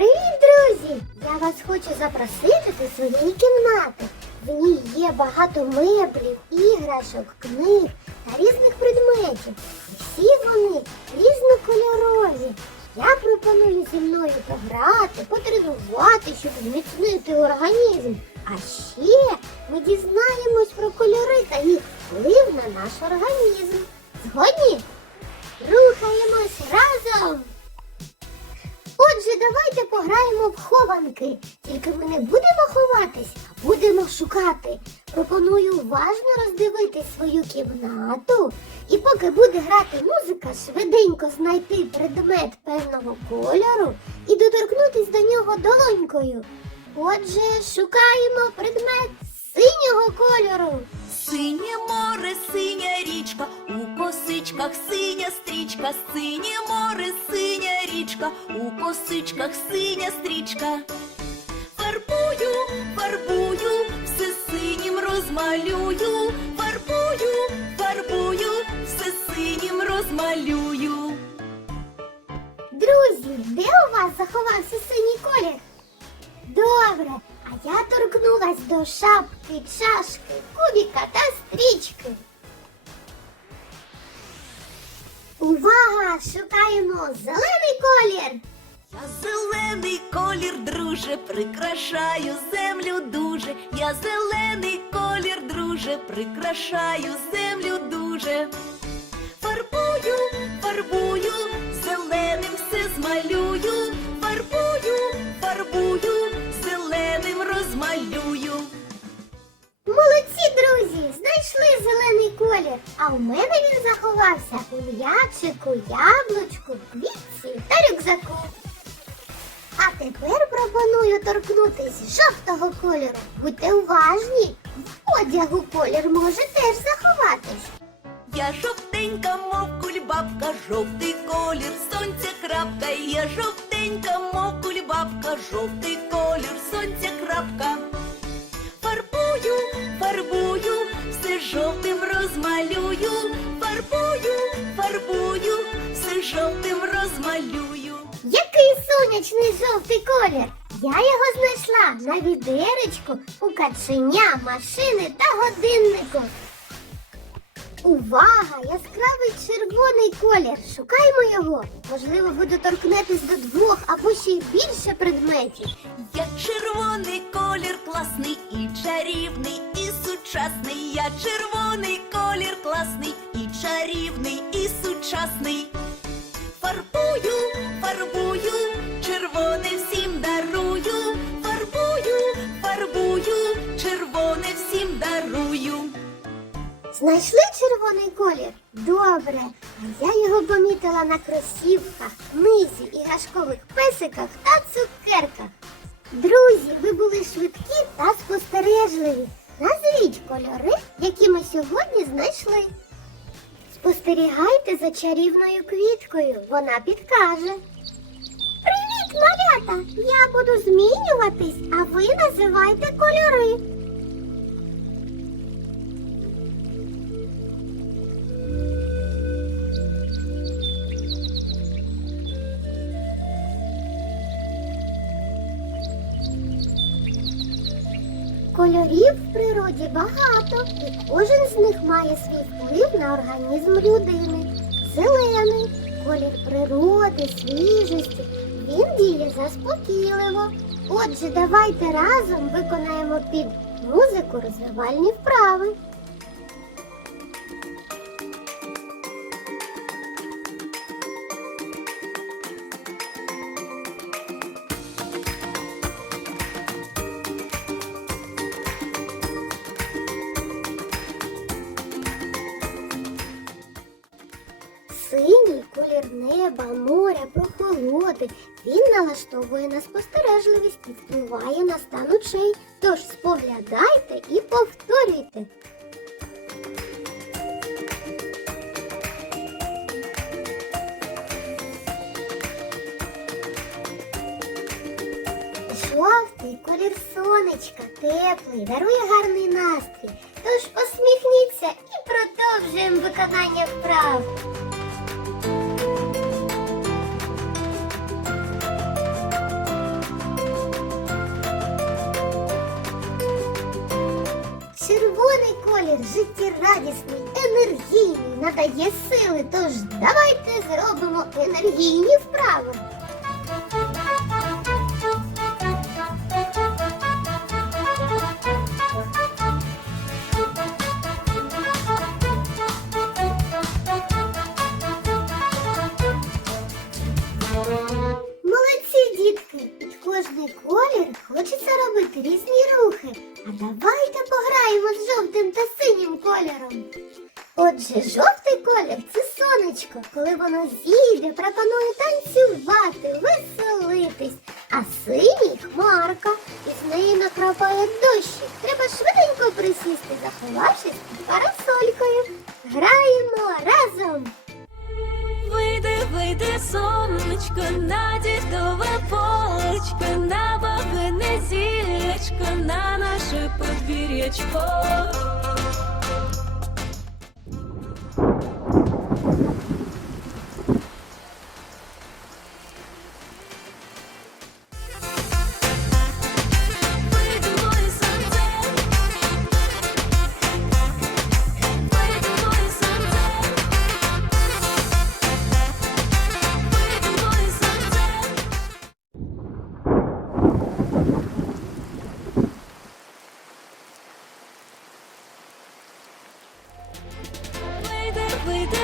Привіт, друзі! Я вас хочу запросити до своєї кімнати. В ній є багато меблів, іграшок, книг та різних предметів. І всі вони різнокольорові. Я пропоную зі мною пограти, потренувати, щоб зміцнити організм. А ще ми дізнаємось про кольори та їх вплив на наш організм. Згодні? Рухаємось разом! Отже, давайте пограємо в хованки. Тільки ми не будемо ховатись, а будемо шукати. Пропоную уважно роздивитись свою кімнату. І поки буде грати музика, швиденько знайти предмет певного кольору і доторкнутись до нього долонькою. Отже, шукаємо предмет синього кольору. Синє море, синя річка, косичках синя стрічка, синє море, синя річка, у косичках синя стрічка. Фарбую, фарбую, все синім розмалюю, фарбую, фарбую, все синім розмалюю. Друзі, де у вас заховався синій колір? Добре, а я торкнулась до шапки, чашки, кубіка та стрічки. Увага! Шукаємо зелений колір. Я зелений колір, друже, прикрашаю землю дуже. Я зелений колір, друже, прикрашаю землю дуже. Фарбую, фарбую, зеленим все змалюю. Фарбую, фарбую, друзі! Знайшли зелений колір. А у мене він заховався у м'ячику, яблучку, квітці та рюкзаку. А тепер пропоную торкнутись жовтого кольору. Будьте уважні, в одягу колір може теж заховатись. Я жовтенька, мов кульбабка, жовтий колір, сонця крапка. Я жовтенька, мов кульбабка, жовтий колір, сонця крапка. Фарбую, фарбую, все жовтим розмалюю. Фарбую, фарбую, все жовтим розмалюю. Який сонячний жовтий колір? Я його знайшла на відеречку у каченя, машини та годиннику. Увага! Яскравий червоний колір. Шукаємо його. Можливо, ви доторкнетесь до двох або ще й більше предметів. Я червоний колір класний і чарівний, сучасний. Я червоний колір класний і чарівний, і сучасний. Фарбую, фарбую, червоне всім дарую. Фарбую, фарбую, червоне всім дарую. Знайшли червоний колір? Добре. А я його помітила на кросівках, книзі, іграшкових песиках та цукерках. Друзі, ви були швидкі Спостерігайте за чарівною квіткою, вона підкаже. Привіт, малята! Я буду змінюватись, а ви називайте кольори. Кольорів в природі багато, і кожен з них має свій вплив на організм людини. Зелений колір природи, свіжості. Він діє заспокійливо. Отже, давайте разом виконаємо під музику розвивальні вправи. Синій колір неба, моря, прохолоди. Він налаштовує на спостережливість і впливає на стан очей. Тож споглядайте і повторюйте. Жовтий колір сонечка, теплий, дарує гарний настрій. Тож посміхніться і продовжуємо виконання вправ. колір життєрадісний, енергійний, надає сили. Тож давайте зробимо енергійні вправи. Молодці, дітки! Під кожний колір хочеться робити різні рухи. А давайте пограємо з жовтим та синім кольором. Отже, жовтий колір це сонечко. Коли воно зійде, пропонує танцювати, веселитись. Вийди, сонечко, на дідове полечко, на бабине зілечко, на наше подвір'ячко. Вийди, Вийди, вийди,